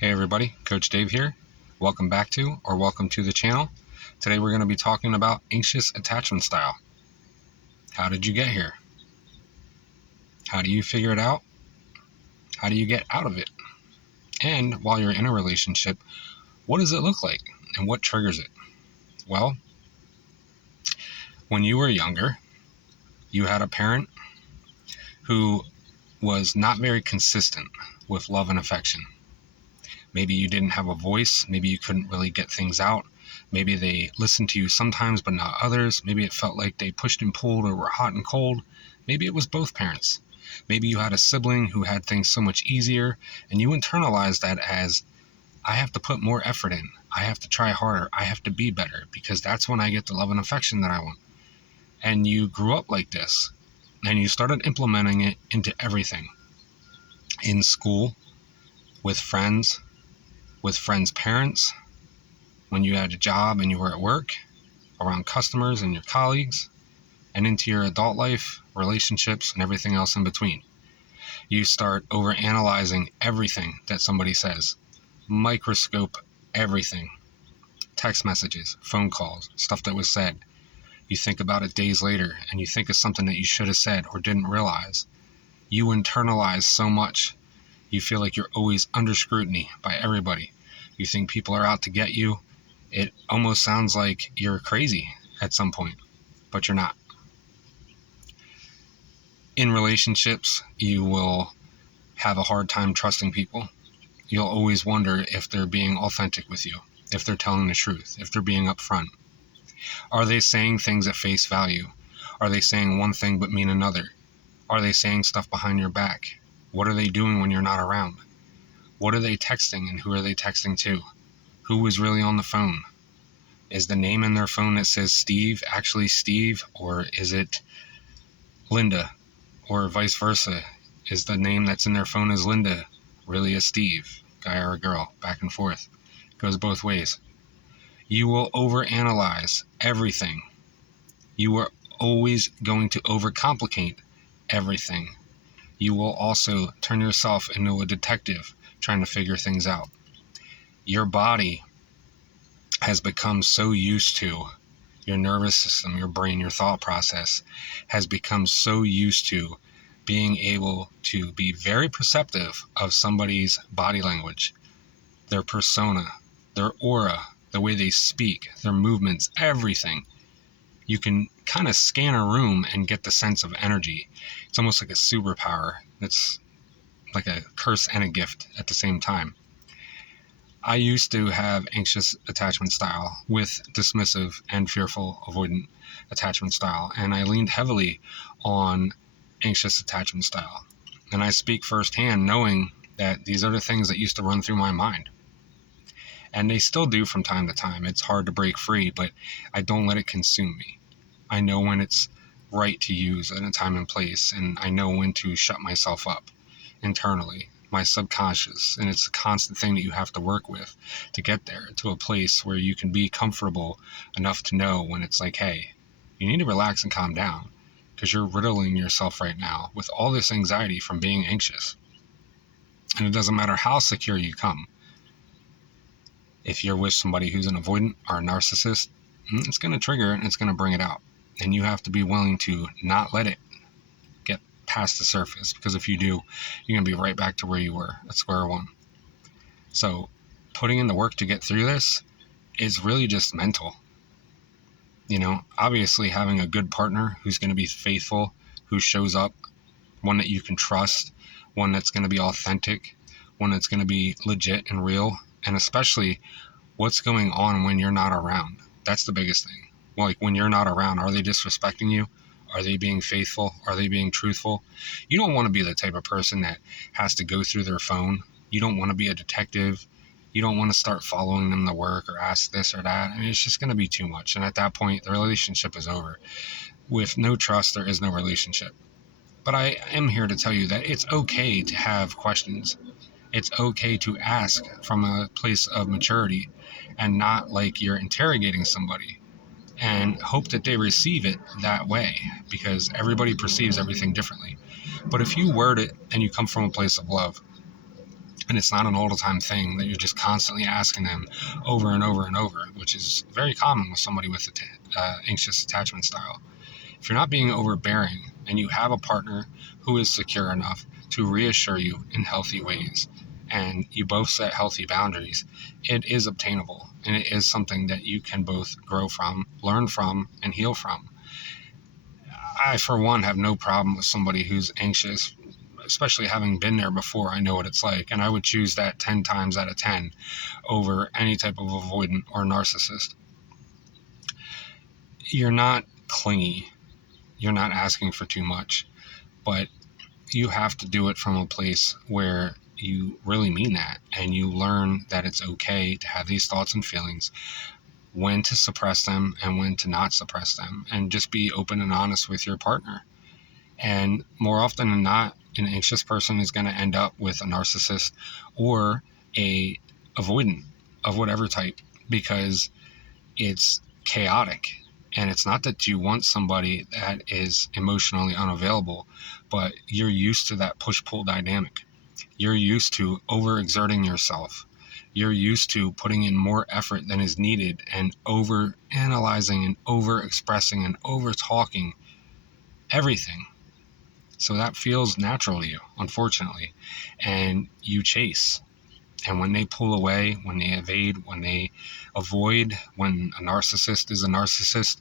Hey everybody, Coach Dave here. Welcome back to or welcome to the channel. Today we're going to be talking about anxious attachment style. How did you get here? How do you figure it out? How do you get out of it? And while you're in a relationship, what does it look like and what triggers it? Well, when you were younger, you had a parent who was not very consistent with love and affection. Maybe you didn't have a voice. Maybe you couldn't really get things out. Maybe they listened to you sometimes, but not others. Maybe it felt like they pushed and pulled or were hot and cold. Maybe it was both parents. Maybe you had a sibling who had things so much easier, and you internalized that as, I have to put more effort in. I have to try harder. I have to be better because that's when I get the love and affection that I want. And you grew up like this, and you started implementing it into everything. In school, with friends' parents, when you had a job and you were at work, around customers and your colleagues, and into your adult life, relationships, and everything else in between. You start overanalyzing everything that somebody says, microscope everything, text messages, phone calls, stuff that was said. You think about it days later, and you think of something that you should have said or didn't realize. You internalize so much. You feel like you're always under scrutiny by everybody. You think people are out to get you. It almost sounds like you're crazy at some point, but you're not. In relationships, you will have a hard time trusting people. You'll always wonder if they're being authentic with you, if they're telling the truth, if they're being upfront. Are they saying things at face value? Are they saying one thing but mean another? Are they saying stuff behind your back? What are they doing when you're not around? What are they texting and who are they texting to? Who is really on the phone? Is the name in their phone that says Steve actually Steve, or is it Linda, or vice versa? Is the name that's in their phone as Linda really a Steve, guy or a girl? Back and forth. It goes both ways. You will overanalyze everything. You are always going to overcomplicate everything. You will also turn yourself into a detective trying to figure things out. Your body has become so used to, your nervous system, your brain, your thought process has become so used to being able to be very perceptive of somebody's body language, their persona, their aura, the way they speak, their movements, everything. You can kind of scan a room and get the sense of energy. It's almost like a superpower. It's like a curse and a gift at the same time. I used to have anxious attachment style with dismissive and fearful avoidant attachment style, and I leaned heavily on anxious attachment style. And I speak firsthand knowing that these are the things that used to run through my mind. And they still do from time to time. It's hard to break free, but I don't let it consume me. I know when it's right to use at a time and place, and I know when to shut myself up internally, my subconscious. And it's a constant thing that you have to work with to get there to a place where you can be comfortable enough to know when it's like, hey, you need to relax and calm down because you're riddling yourself right now with all this anxiety from being anxious. And it doesn't matter how secure you come. If you're with somebody who's an avoidant or a narcissist, it's going to trigger it and it's going to bring it out. And you have to be willing to not let it get past the surface, because if you do, you're going to be right back to where you were at square one. So putting in the work to get through this is really just mental. Obviously having a good partner who's going to be faithful, who shows up, one that you can trust, one that's going to be authentic, one that's going to be legit and real, and especially what's going on when you're not around. That's the biggest thing. Like when you're not around, are they disrespecting you? Are they being faithful? Are they being truthful? You don't want to be the type of person that has to go through their phone. You don't want to be a detective. You don't want to start following them to work or ask this or that. It's just going to be too much. And at that point, the relationship is over. With no trust, there is no relationship. But I am here to tell you that it's okay to have questions. It's okay to ask from a place of maturity and not like you're interrogating somebody, and hope that they receive it that way, because everybody perceives everything differently. But if you word it and you come from a place of love, And it's not an all the time thing that you're just constantly asking them over and over and over, which is very common with somebody with anxious attachment style. If you're not being overbearing and you have a partner who is secure enough to reassure you in healthy ways, and you both set healthy boundaries, it is obtainable, and it is something that you can both grow from, learn from, and heal from. I, for one, have no problem with somebody who's anxious, especially having been there before. I know what it's like, and I would choose that 10 times out of 10 over any type of avoidant or narcissist. You're not clingy, you're not asking for too much, but you have to do it from a place where you really mean that, and you learn that it's okay to have these thoughts and feelings, when to suppress them and when to not suppress them, and just be open and honest with your partner. And more often than not, an anxious person is going to end up with a narcissist or a avoidant of whatever type, because it's chaotic. And it's not that you want somebody that is emotionally unavailable, but you're used to that push-pull dynamic. You're used to overexerting yourself. You're used to putting in more effort than is needed, and over analyzing and over expressing and over talking everything. So that feels natural to you, unfortunately. And you chase. And when they pull away, when they evade, when they avoid, when a narcissist is a narcissist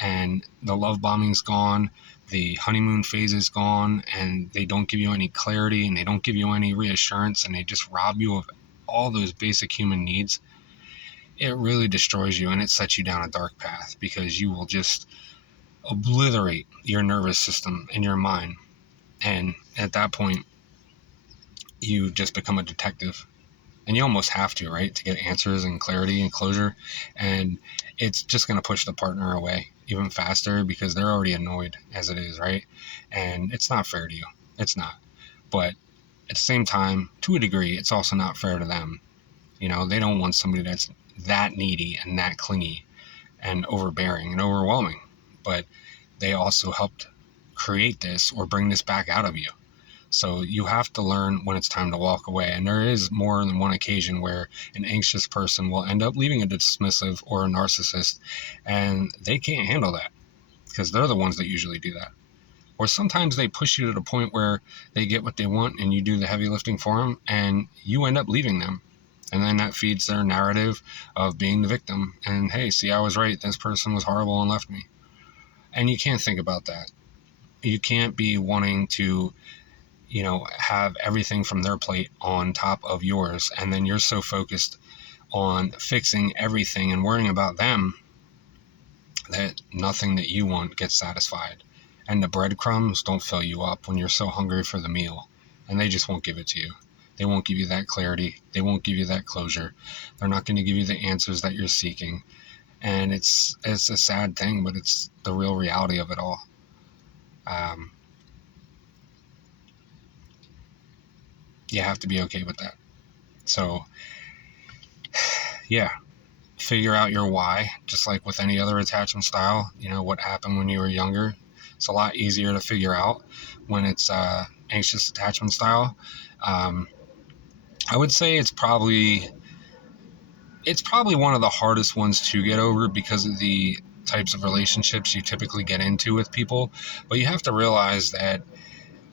and the love bombing's gone, the honeymoon phase is gone, and they don't give you any clarity and they don't give you any reassurance, and they just rob you of all those basic human needs, it really destroys you, and it sets you down a dark path, because you will just obliterate your nervous system and your mind. And at that point, you just become a detective. And you almost have to, right, to get answers and clarity and closure. And it's just going to push the partner away even faster, because they're already annoyed as it is, right? And it's not fair to you. It's not. But at the same time, to a degree, it's also not fair to them. They don't want somebody that's that needy and that clingy and overbearing and overwhelming. But they also helped create this or bring this back out of you. So you have to learn when it's time to walk away. And there is more than one occasion where an anxious person will end up leaving a dismissive or a narcissist, and they can't handle that, because they're the ones that usually do that. Or sometimes they push you to the point where they get what they want and you do the heavy lifting for them, and you end up leaving them. And then that feeds their narrative of being the victim. And hey, see, I was right. This person was horrible and left me. And you can't think about that. You can't be wanting to have everything from their plate on top of yours, and then you're so focused on fixing everything and worrying about them that nothing that you want gets satisfied. And the breadcrumbs don't fill you up when you're so hungry for the meal, and they just won't give it to you. They won't give you that clarity. They won't give you that closure. They're not going to give you the answers that you're seeking. And it's a sad thing, but it's the real reality of it all. You have to be okay with that. So, yeah, figure out your why, just like with any other attachment style. What happened when you were younger. It's a lot easier to figure out when it's anxious attachment style. I would say it's probably one of the hardest ones to get over, because of the types of relationships you typically get into with people. But you have to realize that,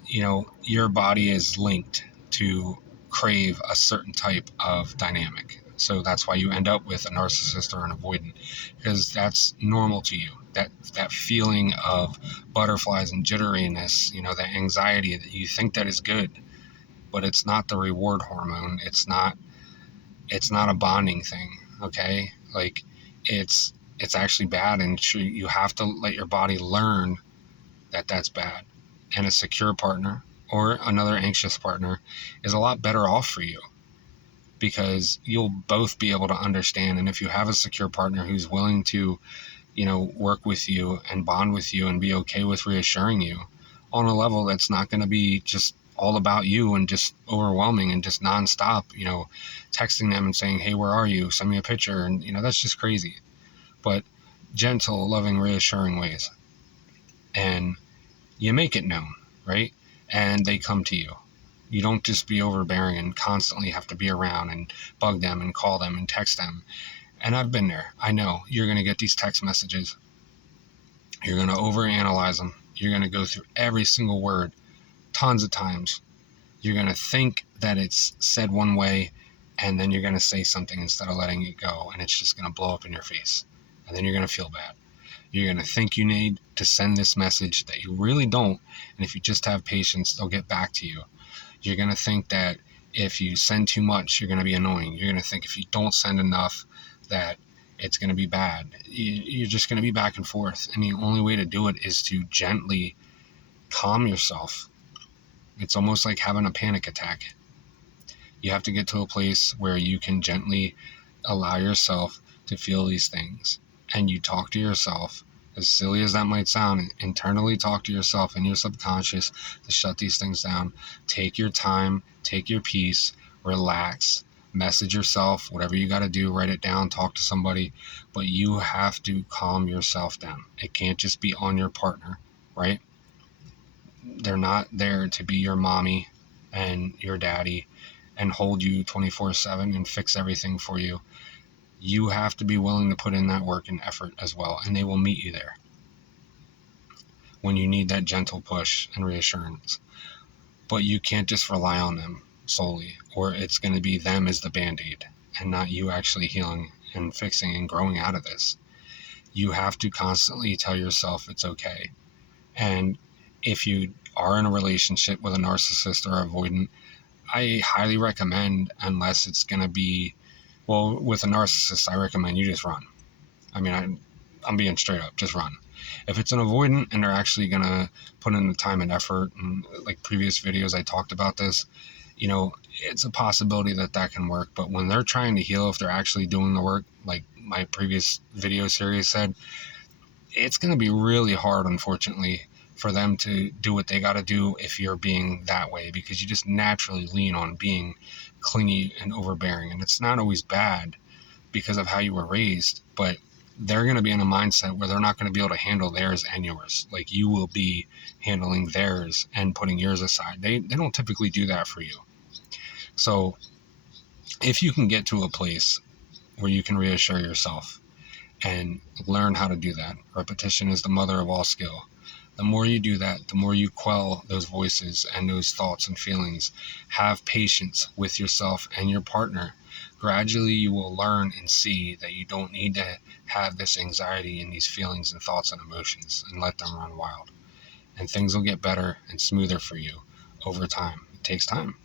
your body is linked to crave a certain type of dynamic. So that's why you end up with a narcissist or an avoidant, because that's normal to you. That feeling of butterflies and jitteriness, that anxiety, that you think that is good, but it's not the reward hormone. It's not a bonding thing. Okay. Like it's actually bad. And you have to let your body learn that that's bad. And a secure partner or another anxious partner is a lot better off for you, because you'll both be able to understand. And if you have a secure partner who's willing to, work with you and bond with you and be okay with reassuring you on a level that's not going to be just all about you and just overwhelming and just nonstop, texting them and saying, hey, where are you? Send me a picture. And, that's just crazy. But gentle, loving, reassuring ways. And you make it known, right? And they come to you. You don't just be overbearing and constantly have to be around and bug them and call them and text them. And I've been there. I know you're going to get these text messages. You're going to overanalyze them. You're going to go through every single word tons of times. You're going to think that it's said one way, and then you're going to say something instead of letting it go, and it's just going to blow up in your face. And then you're going to feel bad. You're going to think you need to send this message that you really don't, and if you just have patience, they'll get back to you. You're going to think that if you send too much, you're going to be annoying. You're going to think if you don't send enough, that it's going to be bad. You're just going to be back and forth. And the only way to do it is to gently calm yourself. It's almost like having a panic attack. You have to get to a place where you can gently allow yourself to feel these things. And you talk to yourself, as silly as that might sound, internally talk to yourself in your subconscious to shut these things down. Take your time, take your peace, relax, message yourself, whatever you got to do, write it down, talk to somebody, but you have to calm yourself down. It can't just be on your partner, right? They're not there to be your mommy and your daddy and hold you 24/7 and fix everything for you. You have to be willing to put in that work and effort as well, and they will meet you there when you need that gentle push and reassurance. But you can't just rely on them solely, or it's going to be them as the band-aid and not you actually healing and fixing and growing out of this. You have to constantly tell yourself it's okay. And if you are in a relationship with a narcissist or avoidant, I highly recommend, unless it's going to be, well, with a narcissist, I recommend you just run. I mean, I'm being straight up, just run. If it's an avoidant and they're actually going to put in the time and effort, and like previous videos, I talked about this, it's a possibility that that can work. But when they're trying to heal, if they're actually doing the work, like my previous video series said, it's going to be really hard, unfortunately, for them to do what they got to do if you're being that way, because you just naturally lean on being clingy and overbearing. And it's not always bad because of how you were raised, but they're going to be in a mindset where they're not going to be able to handle theirs and yours. Like you will be handling theirs and putting yours aside. They don't typically do that for you. So if you can get to a place where you can reassure yourself and learn how to do that, repetition is the mother of all skill. The more you do that, the more you quell those voices and those thoughts and feelings. Have patience with yourself and your partner. Gradually, you will learn and see that you don't need to have this anxiety and these feelings and thoughts and emotions and let them run wild. And things will get better and smoother for you over time. It takes time.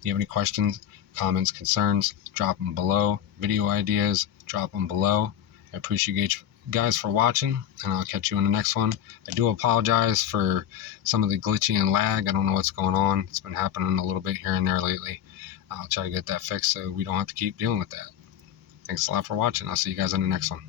If you have any questions, comments, concerns, drop them below. Video ideas, drop them below. I appreciate you guys for watching, and I'll catch you in the next one. I do apologize for some of the glitchy and lag. I don't know what's going on. It's been happening a little bit here and there lately. I'll try to get that fixed so we don't have to keep dealing with that. Thanks a lot for watching. I'll see you guys in the next one.